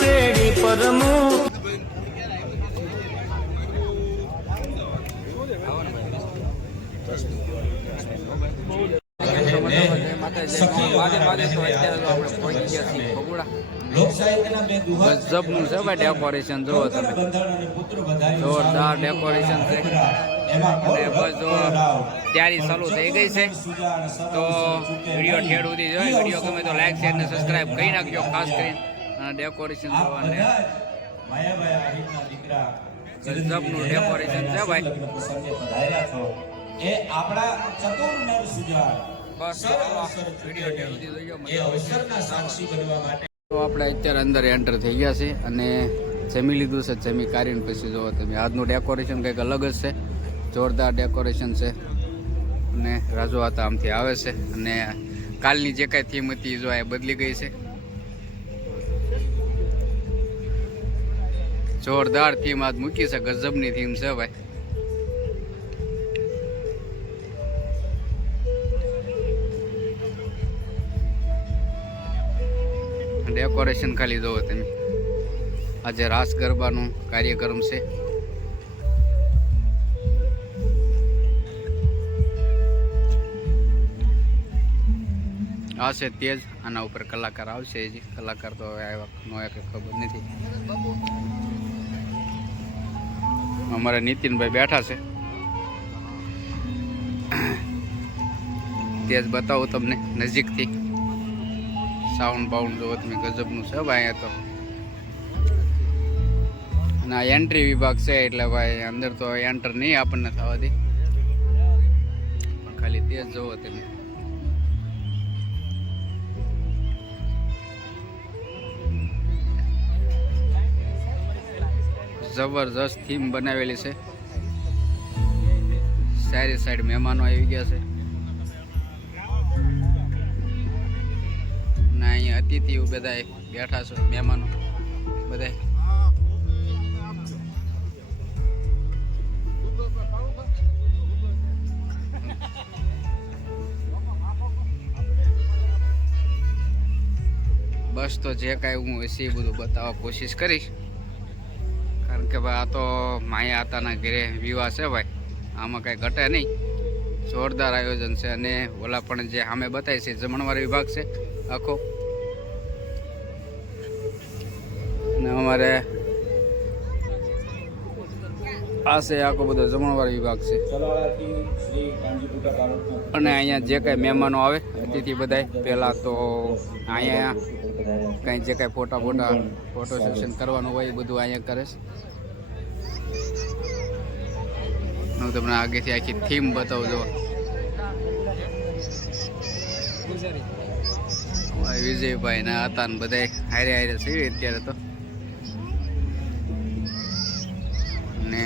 તેડી પરમુખ ગજબનું છે ભાઈ ડેકોરેશન જુઓ તમે, જોરદાર ડેકોરેશન છે. અને બસ જો તૈયારી ચાલુ થઈ ગઈ છે, તો વિડીયો ઠેર સુધી જોઈએ. વિડીયો ગમે તો લાઈક શેર ને સબસ્ક્રાઈબ કરી નાખજો, ખાસ કરીને. અને ડેકોરેશન જોવાને ગજબનું ડેકોરેશન છે ભાઈ. એ આપણા ચતુર નર સુજાણ બસ વિડીયો ઠેર સુધી જોજો. એ અવસરના સાક્ષી બનવા માટે તો આપણે અત્યારે અંદર એન્ટર થઈ ગયા છે અને જમી લીધું છે. જમી કાઢીને પછી જોવો તમે, આજનું ડેકોરેશન કંઈક અલગ જ છે, જોરદાર ડેકોરેશન છે. અને રાજુ આતા આમથી આવે છે અને કાલની જે કાંઈ થીમ હતી જો એ બદલી ગઈ છે. જોરદાર થીમ આજ મૂકી છે, ગજબની થીમ છે ભાઈ. ડેકોરેશન ખાલી જોવો તમે, આજે રાસ ગરબાનું કાર્યક્રમ છે. આ છે તેજ, આના ઉપર કલાકાર આવશે. હજી કલાકાર તો આવ્યા ન આવ્યા કંઈ ખબર નથી. અમારા નીતિનભાઈ બેઠા છે. તેજ બતાવું તમને નજીકથી. સાઉન્ડ બાઉન્ડ જોવો તમે, ગજબનું છે ભાઈ. અહીંયા તો અને આ એન્ટ્રી વિભાગ છે એટલે ભાઈ અંદર તો એન્ટર નહીં આપણને થવા દે, પણ ખાલી તે જ જોવો તમે. જબરજસ્ત થીમ બનાવેલી છે. સારી સાઈડ મહેમાનો આવી ગયા છે. અહીંયા અતિથિઓ બધા બેઠા છે, મહેમાનો બધા. બસ તો જે કાંઈ હું હશે એ બધું બતાવવા કોશિશ કરીશ, કારણ કે ભાઈ આ તો માયા આતાના ઘરે વિવાહ છે ભાઈ, આમાં કાંઈ ઘટે નહીં. જોરદાર આયોજન છે. અને ઓલા પણ જે સામે બતાવી છે જમણવાર વિભાગ છે આખો. અને અમારે આ છે આખો બધો જમણવાર વિભાગ છે. અને અહીંયા જે કાંઈ મહેમાનો આવે અતિથિ બધા, પહેલાં તો અહીંયા કંઈ જે કાંઈ ફોટો સેશન કરવાનું હોય એ બધું અહીંયા કરે છે. હું તમને આગેથી આખી થીમ બતાવું. જો વિજયભાઈ ના હતા ને બધા હારે હારે છે અત્યારે તો. ને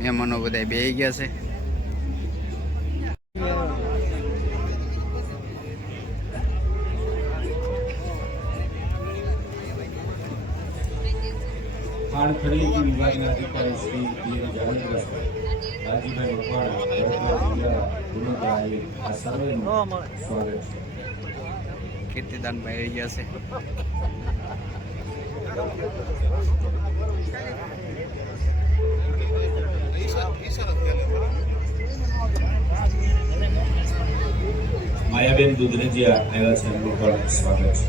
મહેમાનો બધા બેસી ગયા છે. ખાણ ખરીદી વિભાગના અધિકારી શ્રી વીર જાડેજા, રાજીભાઈ મકવાણા, ભરતભાઈ જિલ્લા ગુણભાઈ, આ સર્વેનું સ્વાગત છે. કીર્તિદાનભાઈ આવી ગયા છે. માયાબેન દુધરેજીયા આવ્યા છે, એમનું પણ સ્વાગત છે.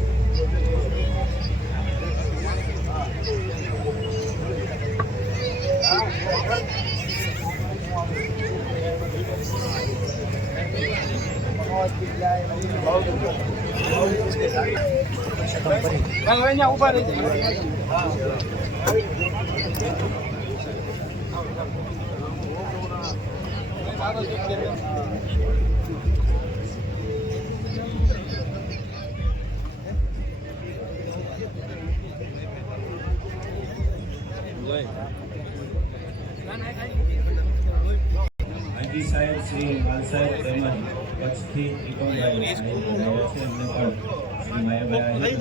ઉભા રહી હાજી સાહેબ શ્રી માલ સાહેબ તેમજ કચ્છથી ટીકમભાઈ આવ્યા છે, એમને પણ શ્રી માયાભાઈ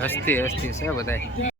હસ્તી હસ્તી છે બધાય.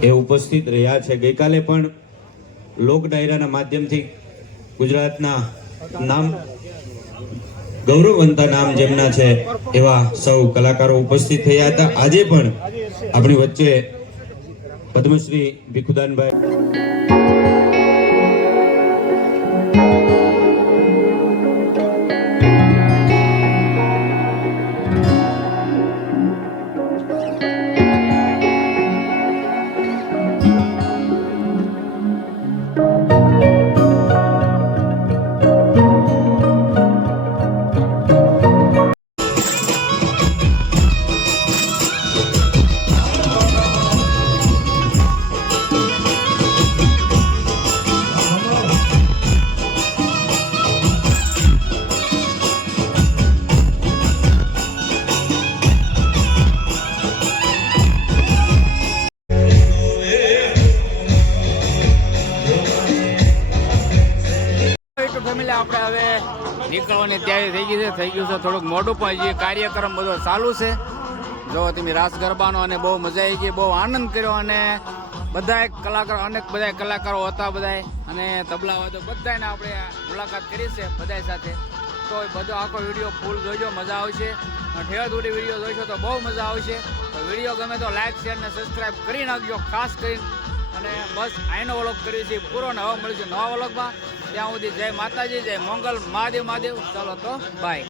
એ ઉપસ્થિત રહ્યા છે. ગઈકાલે પણ લોક ડાયરાના માધ્યમથી ગુજરાતના નામ ગૌરવવંતા નામ જેમના છે એવા સૌ કલાકારો ઉપસ્થિત થયા હતા. આજે પણ આપણી વચ્ચે પદ્મશ્રી ભીખુદાનભાઈ નીકળવાની તૈયારી થઈ ગઈ છે. થઈ ગયું છે થોડુંક મોટું, પણ જે કાર્યક્રમ બધો ચાલુ છે. જો તમે રાસ ગરબાનો, અને બહુ મજા આવી ગઈ, બહુ આનંદ કર્યો. અને બધાય કલાકારો, અનેક બધા કલાકારો હતા બધાય, અને તબલા વાદક બધાને આપણે મુલાકાત કરી છે બધા સાથે. તો એ બધો આખો વિડીયો ફૂલ જોઈજો, મજા આવશે. ઠેર સુધી વિડીયો જોઈશો તો બહુ મજા આવશે. તો વિડીયો ગમે તો લાઈક, શેર ને સબસ્ક્રાઈબ કરી નાખજો ખાસ કરીને. અને બસ આઈનો વ્લોગ કરીએ છીએ પૂરો, ને હવે મળીશું નવા વ્લોગમાં. ત્યાં સુધી જય માતાજી, જય મંગલ, મહાદેવ મહાદેવ. ચાલો તો બાય.